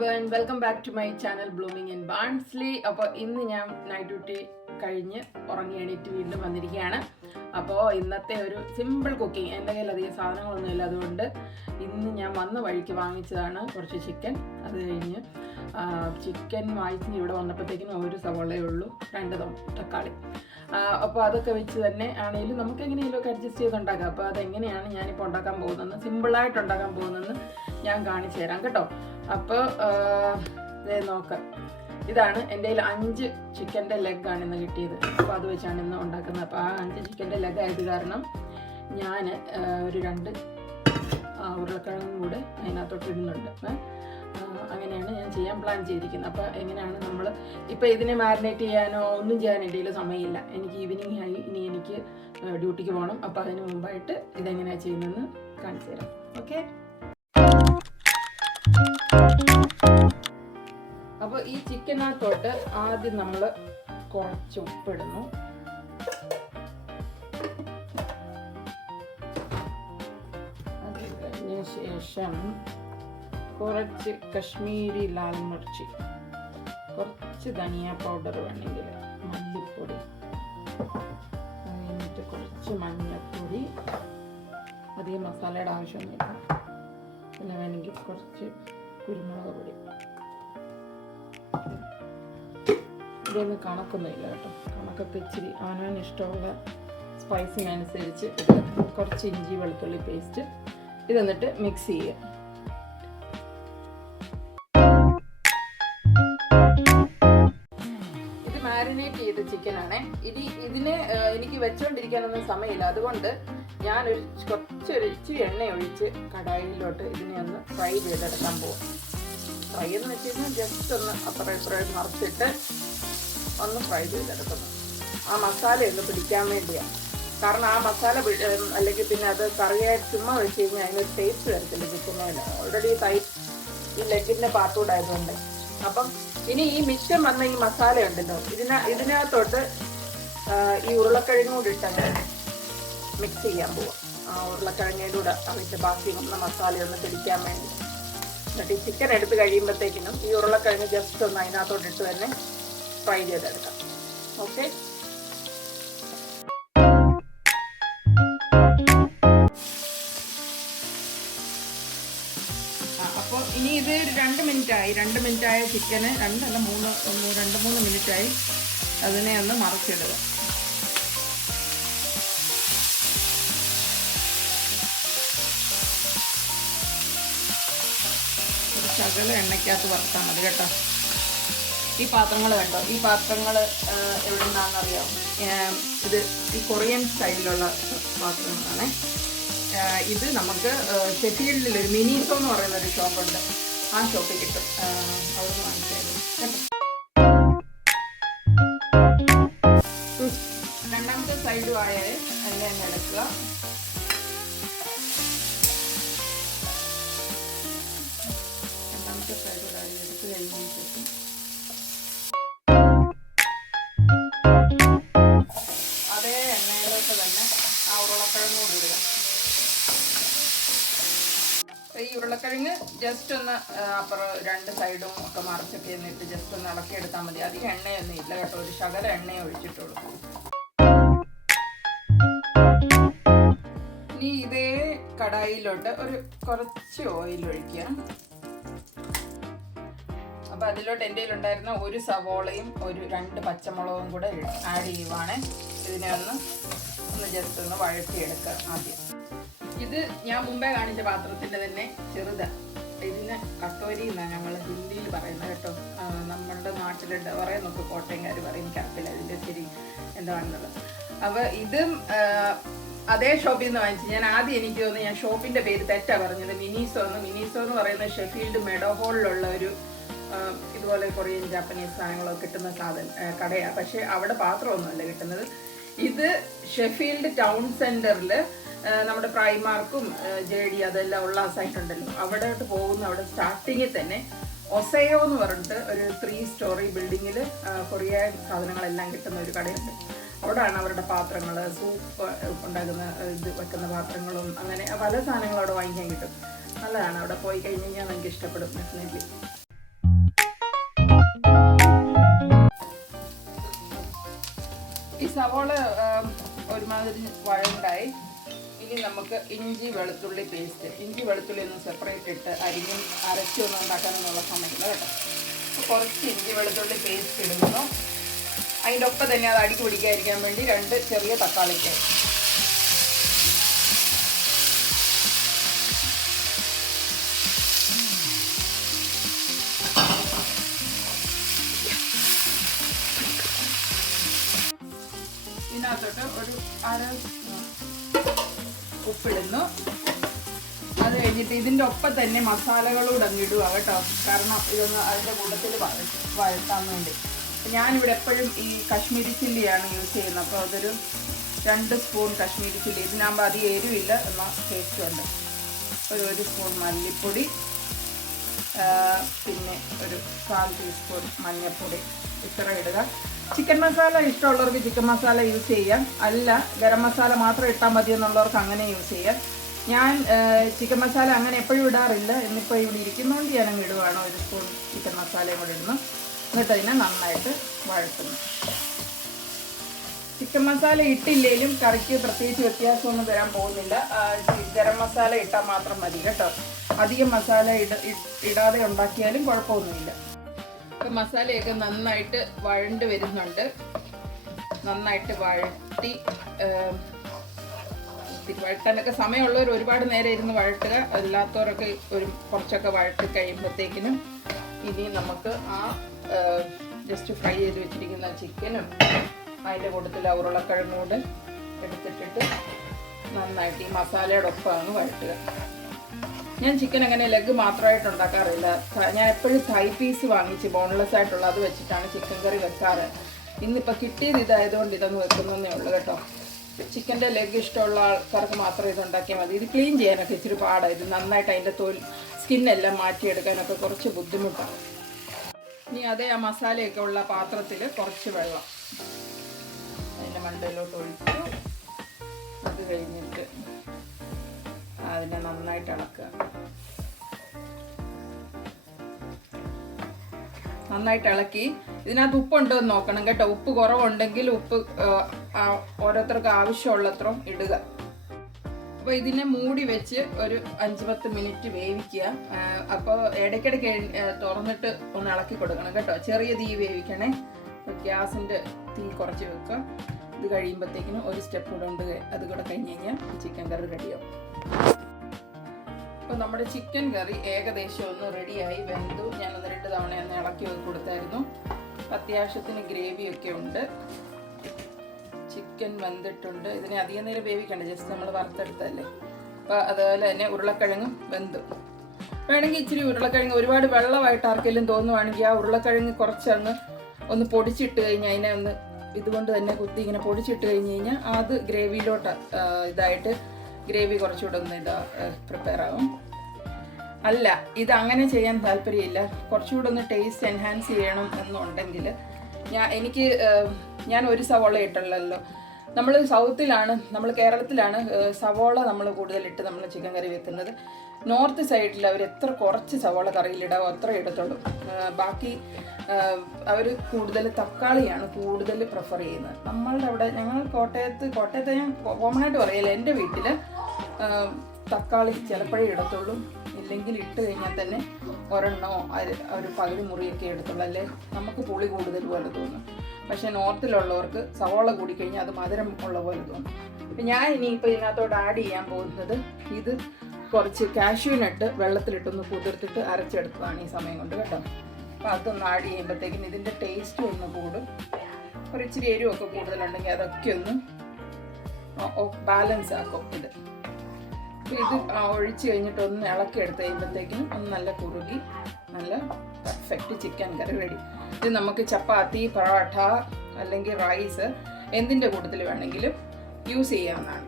everyone, welcome back to my channel Blooming in Barnsley. അപ്പോൾ ഇന്ന് ഞാൻ നൈറ്റ് ഡ്യൂട്ടി കഴിഞ്ഞ് ഉറങ്ങി എണീറ്റ് വീണ്ടും വന്നിരിക്കുകയാണ്. അപ്പോൾ ഇന്നത്തെ ഒരു സിമ്പിൾ കുക്കിംഗ്, എൻ്റെ കയ്യിൽ അധികം സാധനങ്ങളൊന്നുമില്ല, അതുകൊണ്ട് ഇന്ന് ഞാൻ വന്ന വഴിക്ക് വാങ്ങിച്ചതാണ് കുറച്ച് ചിക്കൻ. അത് കഴിഞ്ഞ് ചിക്കൻ വാങ്ങിച്ച് ഇവിടെ വന്നപ്പോഴത്തേക്കിനും ഒരു സവോളയേ ഉള്ളൂ, 2 തക്കാളി. അപ്പോൾ അതൊക്കെ വെച്ച് തന്നെ ആണെങ്കിലും നമുക്ക് എങ്ങനെയെങ്കിലുമൊക്കെ അഡ്ജസ്റ്റ് ചെയ്തുണ്ടാക്കാം. അപ്പോൾ അതെങ്ങനെയാണ് ഞാനിപ്പോൾ ഉണ്ടാക്കാൻ പോകുന്നതെന്ന്, സിമ്പിളായിട്ട് ഉണ്ടാക്കാൻ പോകുന്നതെന്ന് ഞാൻ കാണിച്ചു തരാം കേട്ടോ. അപ്പോൾ നോക്കാം, ഇതാണ് എൻ്റെ കയ്യിൽ 5 ചിക്കൻ്റെ ലെഗാണ് ഇന്ന് കിട്ടിയത്. അപ്പോൾ അത് വെച്ചാണ് ഇന്ന് ഉണ്ടാക്കുന്നത്. അപ്പോൾ ആ 5 ചിക്കൻ്റെ ലെഗ് ആയത് കാരണം ഞാൻ ഒരു 2 ഉരുളക്കിഴങ്ങും കൂടെ അതിനകത്തോട്ട് ഇടുന്നുണ്ട്. അങ്ങനെയാണ് ഞാൻ ചെയ്യാൻ പ്ലാൻ ചെയ്തിരിക്കുന്നത്. അപ്പോൾ എങ്ങനെയാണ് നമ്മൾ ഇപ്പോൾ ഇതിനെ മാരിനേറ്റ് ചെയ്യാനോ ഒന്നും ചെയ്യാൻ എൻ്റെ കയ്യിൽ സമയമില്ല. എനിക്ക് ഈവനിങ് ആയി, ഇനി എനിക്ക് ഡ്യൂട്ടിക്ക് പോകണം. അപ്പോൾ അതിന് മുമ്പായിട്ട് ഇതെങ്ങനെയാണ് ചെയ്യുന്നതെന്ന് കാണിച്ചു തരാം. ഓക്കെ, അപ്പോൾ ഈ ചിക്കനകത്തോട്ട് ആദ്യം നമ്മൾ കുറച്ച് ഉപ്പിടുന്നു. അത് കഴിഞ്ഞ ശേഷം കുറച്ച് കശ്മീരി ലാൽ മിർച്ചി, കുറച്ച് ധനിയ പൗഡർ വേണമെങ്കിൽ, മല്ലിപ്പൊടി, കഴിഞ്ഞിട്ട് കുറച്ച് മഞ്ഞൾപ്പൊടി, അധികം മസാലയുടെ ആവശ്യമൊന്നുമില്ല. പിന്നെ വേണമെങ്കിൽ കുറച്ച് കുരുമുളക് പൊടി. ഇതൊന്നും കണക്കൊന്നുമില്ല കേട്ടോ, കണക്കൊക്കെ ഇച്ചിരി അവനവന് ഇഷ്ടമുള്ള സ്പൈസിനനുസരിച്ച് ഇടുക. കുറച്ച് ഇഞ്ചി വെളുത്തുള്ളി പേസ്റ്റ്, ഇത് എന്നിട്ട് മിക്സ് ചെയ്യുക. ഇത് മാരിനേറ്റ് ചെയ്ത ചിക്കനാണേ. ഇതിന് എനിക്ക് വെച്ചുകൊണ്ടിരിക്കാനൊന്നും സമയമില്ല, അതുകൊണ്ട് ഞാനൊരു ഇച്ചിരി എണ്ണ ഒഴിച്ച് കടായിലോട്ട് ഇതിനെ ഒന്ന് ഫ്രൈ ചെയ്തെടുക്കാൻ പോകും. ഫ്രൈ എന്ന് വെച്ച് കഴിഞ്ഞാൽ ജസ്റ്റ് ഒന്ന് അപ്പുറം ഇപ്പുറം മറിച്ചിട്ട് ഒന്ന് ഫ്രൈ ചെയ്തെടുക്കുന്നു. ആ മസാല ഒന്ന് പിടിക്കാൻ വേണ്ടിയാണ്. കാരണം ആ മസാല അല്ലെങ്കിൽ പിന്നെ അത് കറിയായിട്ട് ചുമ്മാ വെച്ച് കഴിഞ്ഞാൽ അതിനൊരു ടേസ്റ്റ് വരത്തില്ല ചിക്കനേന്. ഓൾറെഡി ഈ ലെഗിൻ്റെ പാർട്ടൂടെ ആയതുകൊണ്ട്. അപ്പം ഇനി ഈ മിച്ചം വന്ന ഈ മസാല ഉണ്ടല്ലോ, ഇതിനകത്തോട്ട് ഈ ഉരുളക്കിഴങ്ങും കൂടി ഇട്ടങ്ങനെ മിക്സ് ചെയ്യാൻ പോവാം. ആ ഉരുളക്കിഴങ്ങിലൂടെ അതിൻ്റെ ബാക്കി വന്ന മസാലയൊന്ന് പിടിക്കാൻ വേണ്ടി. എന്നിട്ട് ഈ ചിക്കൻ എടുത്ത് കഴിയുമ്പോഴത്തേക്കിനും ഈ ഉരുളക്കിഴങ്ങ് ജസ്റ്റ് ഒന്ന് അതിനകത്തോട്ട് ഇട്ട് തന്നെ ഫ്രൈ ചെയ്തെടുക്കാം. ഓക്കെ, അപ്പോൾ ഇനി ഇത് 2 മിനിറ്റായി. 2 മിനിറ്റായ ചിക്കന് 2-3 മിനിറ്റായി. അതിനെ ഒന്ന് മറിച്ചിടുക. ശകലം എണ്ണയ്ക്കകത്ത് വറുത്താൽ മതി കേട്ടോ. ഈ പാത്രങ്ങൾ കണ്ടോ, ഈ പാത്രങ്ങൾ എവിടെ നിന്നാണെന്നറിയാമോ? ഇത് ഈ കൊറിയൻ സ്റ്റൈലിലുള്ള പാത്രങ്ങളാണ്. ഇത് നമുക്ക് ഷെഫീൽഡിൽ ഒരു മിനീസോ എന്ന് പറയുന്ന ഒരു ഷോപ്പുണ്ട്, ആ ഷോപ്പിൽ കിട്ടും. അതൊന്ന് വാങ്ങിച്ചായിരുന്നു കേട്ടോ. രണ്ടാമത്തെ സൈഡും ആയാൽ അതിനെ എടുക്കുക. രണ്ടാമത്തെ സൈഡൂടെ എടുത്ത് കഴിഞ്ഞതിന് ശേഷം അതേ എണ്ണയിലോട്ട് തന്നെ ആ ഉരുളക്കിഴങ്ങ് കൂടി ഇടുക. ഈ ഉരുളക്കിഴങ്ങ് ജസ്റ്റ് ഒന്ന് അപ്പുറം 2 സൈഡും ഒക്കെ മറിച്ചൊക്കെ എന്നിട്ട് ജസ്റ്റ് ഒന്ന് ഇളക്കിയെടുത്താൽ മതി. അധികം എണ്ണയൊന്നും ഇല്ല കേട്ടോ, ഒരു ശകല എണ്ണയെ ഒഴിച്ചിട്ടുള്ളൂ. ഇനി ഇതേ കടായിലോട്ട് കുറച്ച് ഓയിൽ ഒഴിക്കുക. അപ്പോൾ അതിലോട്ട് എൻ്റെ കയ്യിലുണ്ടായിരുന്ന ഒരു സവോളയും 2 പച്ചമുളകും കൂടെ ആഡ് ചെയ്യുവാണ്. ഇതിനെ ഒന്ന് ജസ്റ്റ് ഒന്ന് വഴറ്റിയെടുക്കുക ആദ്യം. ഇത് ഞാൻ മുമ്പേ കാണിച്ച പാത്രത്തിൻ്റെ തന്നെ ചെറുതാണ്. ഇതിന് കട്ടോരി എന്നാണ് ഞങ്ങൾ ഹിന്ദിയിൽ പറയുന്നത് കേട്ടോ. നമ്മളുടെ നാട്ടിലുണ്ട് പറയുന്നൊക്കെ കോട്ടയംകാർ പറയും, എനിക്കറിയില്ല ഇതിൻ്റെ ശരി എന്താണെന്നുള്ളത്. അപ്പോൾ ഇതും അതേ ഷോപ്പിൽ നിന്ന് വാങ്ങിച്ചു. ഞാൻ ആദ്യം എനിക്ക് തോന്നുന്നു ഞാൻ ഷോപ്പിൻ്റെ പേര് തെറ്റാ പറഞ്ഞത്, മിനീസോ എന്ന് പറയുന്നത് ഷെഫീൽഡ് മെഡോ ഹോളിലുള്ള ഒരു ഇതുപോലെ കൊറിയൻ ജാപ്പനീസ് സാധനങ്ങളൊക്കെ കിട്ടുന്ന കടയാണ്. പക്ഷേ അവിടെ പാത്രമൊന്നുമല്ല കിട്ടുന്നത്. ഇത് ഷെഫീൽഡ് ടൗൺ സെൻറ്ററിൽ നമ്മുടെ പ്രൈമാർക്കും JD അതെല്ലാം ഉള്ള സൈറ്റ് ഉണ്ടല്ലോ, അവിടോട്ട് പോകുന്ന അവിടെ സ്റ്റാർട്ടിങ്ങിൽ തന്നെ ഒസയോ എന്ന് പറഞ്ഞിട്ട് ഒരു 3 സ്റ്റോറി ബിൽഡിങ്ങിൽ കൊറിയൻ സാധനങ്ങളെല്ലാം കിട്ടുന്ന ഒരു കടയുണ്ട്. അവിടെയാണ് അവരുടെ പാത്രങ്ങൾ, സൂപ്പ് ഉണ്ടാക്കുന്ന ഇത് വെക്കുന്ന പാത്രങ്ങളും അങ്ങനെ പല സാധനങ്ങളും അവിടെ വാങ്ങിക്കാൻ കിട്ടും. നല്ലതാണ്. അവിടെ പോയി കഴിഞ്ഞ് കഴിഞ്ഞാൽ നമുക്ക് ഇഷ്ടപ്പെടും ഡെഫിനറ്റ്ലി. സവോള ഒരുമാതിരി വഴണ്ടായി. ഇനി നമുക്ക് ഇഞ്ചി വെളുത്തുള്ളി പേസ്റ്റ്, ഇഞ്ചി വെളുത്തുള്ളി ഒന്ന് സെപ്പറേറ്റ് ഇട്ട് അരച്ചൊന്നും ഉണ്ടാക്കാനൊന്നുള്ള സമയമില്ല കേട്ടോ. അപ്പോൾ കുറച്ച് ഇഞ്ചി വെളുത്തുള്ളി പേസ്റ്റ് ഇടുന്നു. അതിൻ്റെ ഒപ്പം തന്നെ അത് അടിക്ക് പിടിക്കാതിരിക്കാൻ വേണ്ടി 2 ചെറിയ തക്കാളിക്ക്. ഇതിനകത്തോട്ട് ഒരു അര ഉപ്പിടുന്നു. അത് കഴിഞ്ഞിട്ട് ഇതിൻ്റെ ഒപ്പം തന്നെ മസാലകളൂടെ അങ്ങ് ഇടുക കേട്ടോ. കാരണം ഇതൊന്ന് അതിൻ്റെ കൂട്ടത്തിൽ വഴത്താൻ വേണ്ടി. ഞാനിവിടെ എപ്പോഴും ഈ കശ്മീരി ചില്ലിയാണ് യൂസ് ചെയ്യുന്നത്. അപ്പോൾ അതൊരു 2 സ്പൂൺ കശ്മീരി ചില്ലി. ഇതിനാകുമ്പോൾ അധികം എരിവില്ല, എന്നാൽ ടേസ്റ്റും ഉണ്ട്. ഒരു സ്പൂൺ മല്ലിപ്പൊടി, പിന്നെ ഒരു 1/4 ടീസ്പൂൺ മഞ്ഞൾപ്പൊടി, ഇത്ര ഇടുക. ചിക്കൻ മസാല ഇഷ്ടമുള്ളവർക്ക് ചിക്കൻ മസാല യൂസ് ചെയ്യാം, അല്ല ഗരം മസാല മാത്രം ഇട്ടാൽ മതി എന്നുള്ളവർക്ക് അങ്ങനെ യൂസ് ചെയ്യാം. ഞാൻ ചിക്കൻ മസാല അങ്ങനെ എപ്പോഴും ഇടാറില്ല. എന്നിപ്പോൾ ഇവിടെ ഇരിക്കുന്നതുകൊണ്ട് ഞാനങ്ങ് ഇടുവാണ്. 1 സ്പൂൺ ചിക്കൻ മസാലയും കൂടെ ഇടുന്നു. എന്നിട്ട് അതിനെ നന്നായിട്ട് വഴറ്റുന്നു. ചിക്കൻ മസാല ഇട്ടില്ലെങ്കിലും കറിക്ക് പ്രത്യേകിച്ച് വ്യത്യാസമൊന്നും വരാൻ പോകുന്നില്ല. ഗരം മസാല ഇട്ടാൽ മാത്രം മതി കേട്ടോ. അധികം മസാല ഇടാതെ ഉണ്ടാക്കിയാലും കുഴപ്പമൊന്നുമില്ല. ഇപ്പം മസാലയൊക്കെ നന്നായിട്ട് വഴണ്ട് വരുന്നുണ്ട്. നന്നായിട്ട് വഴട്ടാനൊക്കെ സമയമുള്ളവർ ഒരുപാട് നേരം ഇരുന്ന് വഴട്ടുക. അല്ലാത്തവരൊക്കെ കുറച്ചൊക്കെ വഴട്ടി കഴിയുമ്പോഴത്തേക്കിനും ഇനി നമുക്ക് ജസ്റ്റ് ഫ്രൈ ചെയ്ത് വെച്ചിരിക്കുന്ന ചിക്കനും അതിൻ്റെ കൂട്ടത്തിൽ ഉരുളക്കിഴങ്ങും കൂടെ എടുത്തിട്ടിട്ട് നന്നായിട്ട് ഈ മസാലയുടെ ഒപ്പം അങ്ങ് വഴട്ടുക. ഞാൻ ചിക്കൻ അങ്ങനെ ലെഗ് മാത്രമായിട്ട് ഉണ്ടാക്കാറില്ല. ഞാൻ എപ്പോഴും തൈ പീസ് വാങ്ങിച്ച് ബോൺലെസ് ആയിട്ടുള്ള അത് വെച്ചിട്ടാണ് ചിക്കൻ കറി വെക്കാറ്. ഇന്നിപ്പോൾ കിട്ടിയത് ഇതായതുകൊണ്ട് ഇതൊന്ന് വെക്കുന്നതേ ഉള്ളൂ കേട്ടോ. ചിക്കൻ്റെ ലെഗ് ഇഷ്ടമുള്ള ആൾക്കാർക്ക് മാത്രം ഇത് ഉണ്ടാക്കിയാൽ മതി. ഇത് ക്ലീൻ ചെയ്യാനൊക്കെ ഇച്ചിരി പാടാണ്. ഇത് നന്നായിട്ട് അതിൻ്റെ സ്കിന്നെല്ലാം മാറ്റിയെടുക്കാനൊക്കെ കുറച്ച് ബുദ്ധിമുട്ടാണ്. ഇനി അതേ ആ മസാലയൊക്കെ ഉള്ള പാത്രത്തിൽ കുറച്ച് വെള്ളം അതിൻ്റെ മണ്ടയിലോട്ട് ഒഴിച്ചു. അത് കഴിഞ്ഞിട്ട് അതിനെ നന്നായിട്ട് ഇളക്കുക. നന്നായിട്ട് ഇളക്കി ഇതിനകത്ത് ഉപ്പുണ്ടോ എന്ന് നോക്കണം കേട്ടോ. ഉപ്പ് കുറവുണ്ടെങ്കിൽ ഉപ്പ് ഓരോരുത്തർക്ക് ആവശ്യമുള്ളത്ര ഇടുക. അപ്പോൾ ഇതിനെ മൂടി വെച്ച് ഒരു 5-10 മിനിറ്റ് വേവിക്കുക. അപ്പോൾ ഇടയ്ക്കിടയ്ക്ക് തുറന്നിട്ട് ഒന്ന് ഇളക്കി കൊടുക്കണം കേട്ടോ. ചെറിയ തീ വേവിക്കണേ. ഗ്യാസിൻ്റെ തീ കുറച്ച് വെക്കുക. ഇത് കഴിയുമ്പോഴത്തേക്കിനും ഒരു സ്റ്റെപ്പ് കൂടെ ഉണ്ട്. അത് കൂടെ കഴിഞ്ഞ് കഴിഞ്ഞാൽ ചിക്കൻ കറി റെഡിയാവും. അപ്പോൾ നമ്മുടെ ചിക്കൻ കറി ഏകദേശം ഒന്ന് റെഡിയായി വെന്തു. ഞാൻ 1-2 തവണ ഒന്ന് ഇളക്കി കൊടുത്തായിരുന്നു. അത്യാവശ്യത്തിന് ഗ്രേവിയൊക്കെ ഉണ്ട്. ചിക്കൻ വെന്തിട്ടുണ്ട്. ഇതിനെ അധികം നേരം വേവിക്കണ്ട, ജസ്റ്റ് നമ്മൾ വറുത്തെടുത്തല്ലേ. അപ്പോൾ അതുപോലെ തന്നെ ഉരുളക്കിഴങ്ങും വെന്തു. വേണമെങ്കിൽ ഇച്ചിരി ഉരുളക്കിഴങ്ങ് ഒരുപാട് വെള്ളമായിട്ട് ആർക്കെങ്കിലും തോന്നുവാണെങ്കിൽ ആ ഉരുളക്കിഴങ്ങ് കുറച്ചങ്ങ് ഒന്ന് പൊടിച്ചിട്ട് കഴിഞ്ഞാൽ അതിനെ ഒന്ന് ഇതുകൊണ്ട് തന്നെ കുത്തി ഇങ്ങനെ പൊടിച്ചിട്ട് കഴിഞ്ഞ് കഴിഞ്ഞാൽ അത് ഗ്രേവിയിലോട്ട് ഇതായിട്ട് ഗ്രേവി കുറച്ചുകൂടെ ഒന്ന് പ്രിപ്പയർ ആകും. അല്ല ഇത് അങ്ങനെ ചെയ്യാൻ താല്പര്യമില്ല, കുറച്ചുകൂടെ ഒന്ന് ടേസ്റ്റ് എൻഹാൻസ് ചെയ്യണം എന്നുണ്ടെങ്കിൽ ഞാൻ ഒരു സവോള ഇട്ടുള്ളല്ലോ. നമ്മൾ സൗത്തിലാണ്, നമ്മൾ കേരളത്തിലാണ് സവോള നമ്മൾ കൂടുതലിട്ട് നമ്മൾ ചിക്കൻ കറി വെക്കുന്നത്. നോർത്ത് സൈഡിൽ അവർ എത്ര കുറച്ച് സവോള കറിയിലിടാവോ അത്ര ഇടത്തുള്ളൂ. ബാക്കി അവർ കൂടുതൽ തക്കാളിയാണ് കൂടുതൽ പ്രിഫർ ചെയ്യുന്നത്. നമ്മളുടെ അവിടെ ഞങ്ങൾ കോട്ടയത്ത് ഞാൻ കോമൺ ആയിട്ട് പറയില്ല, എൻ്റെ വീട്ടിൽ തക്കാളി ചിലപ്പോഴേ ഇടത്തുള്ളൂ. ഇല്ലെങ്കിൽ ഇട്ട് കഴിഞ്ഞാൽ തന്നെ ഒരെണ്ണോ ഒരു പകുതി മുറിയൊക്കെ എടുത്തുള്ളൂ. അല്ലേ നമുക്ക് പുളി കൂടുതൽ പോലെ തോന്നും. പക്ഷേ നോർത്തിലുള്ളവർക്ക് സവോള കൂടിക്കഴിഞ്ഞാൽ അത് മധുരം ഉള്ള പോലെ തോന്നും. അപ്പം ഞാൻ ഇനിയിപ്പോൾ ഇതിനകത്തോട് ആഡ് ചെയ്യാൻ പോകുന്നത് ഇത് കുറച്ച് കാഷ്യൂനട്ട് വെള്ളത്തിലിട്ടൊന്ന് കുതിർത്തിട്ട് അരച്ചെടുത്തതാണ് ഈ സമയം കൊണ്ട് കേട്ടോ. അപ്പോൾ അതൊന്ന് ആഡ് ചെയ്യുമ്പോഴത്തേക്കും ഇതിൻ്റെ ടേസ്റ്റ് ഒന്ന് കൂടും. ഒരു ഇച്ചിരി എരിവൊക്കെ കൂടുതലുണ്ടെങ്കിൽ അതൊക്കെ ഒന്ന് ബാലൻസ് ആക്കും ഇത്. അപ്പോൾ ഇത് ഒഴിച്ച് കഴിഞ്ഞിട്ട് ഒന്ന് ഇളക്കി എടുത്ത് കഴിയുമ്പോഴത്തേക്കും ഒന്ന് നല്ല കുറുകി നല്ല പെർഫെക്റ്റ് ചിക്കൻ കറി റെഡി. ഇത് നമുക്ക് ചപ്പാത്തി, പൊറോട്ട അല്ലെങ്കിൽ റൈസ് എന്തിൻ്റെ കൂട്ടത്തിൽ വേണമെങ്കിലും യൂസ് ചെയ്യാവുന്നതാണ്.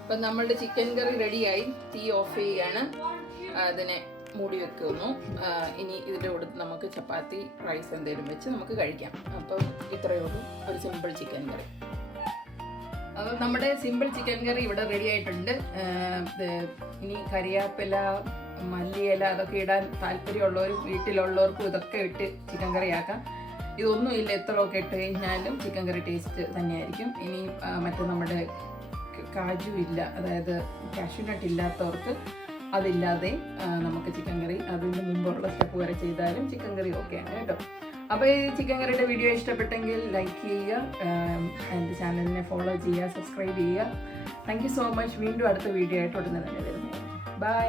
അപ്പം നമ്മളുടെ ചിക്കൻ കറി റെഡിയായി. തീ ഓഫ് ചെയ്യുകയാണ്. അതിനെ മൂടി വെക്കുന്നു. ഇനി ഇതിൻ്റെ കൂടെ നമുക്ക് ചപ്പാത്തി, റൈസ് എന്തെങ്കിലും വെച്ച് നമുക്ക് കഴിക്കാം. അപ്പം ഇത്രയേ ഉള്ളൂ ഒരു സിമ്പിൾ ചിക്കൻ കറി. അപ്പോൾ നമ്മുടെ സിമ്പിൾ ചിക്കൻ കറി ഇവിടെ റെഡി ആയിട്ടുണ്ട്. ഇനി കരിയാപ്പില, മല്ലിയില അതൊക്കെ ഇടാൻ താല്പര്യമുള്ളവരും വീട്ടിലുള്ളവർക്കും ഇതൊക്കെ ഇട്ട് ചിക്കൻ കറി ആക്കാം. ഇതൊന്നും ഇല്ല, എത്രയൊക്കെ ഇട്ട് കഴിഞ്ഞാലും ചിക്കൻ കറി ടേസ്റ്റ് തന്നെയായിരിക്കും. ഇനി മറ്റേ നമ്മുടെ കാജു ഇല്ല, അതായത് കാഷ്യൂനട്ട് ഇല്ലാത്തവർക്ക് അതില്ലാതെ നമുക്ക് ചിക്കൻ കറി അതിന് മുമ്പുള്ള സ്റ്റെപ്പ് വരെ ചെയ്താലും ചിക്കൻ കറി ഓക്കെയാണ് കേട്ടോ. അപ്പോൾ ഈ ചിക്കൻ കറിയുടെ വീഡിയോ ഇഷ്ടപ്പെട്ടെങ്കിൽ ലൈക്ക് ചെയ്യുക, എൻ്റെ ചാനലിനെ ഫോളോ ചെയ്യുക, സബ്സ്ക്രൈബ് ചെയ്യുക. Thank you so much. വീണ്ടും അടുത്ത വീഡിയോ ആയിട്ട് ഉടനെ തന്നെ വരുന്നത്. ബൈ.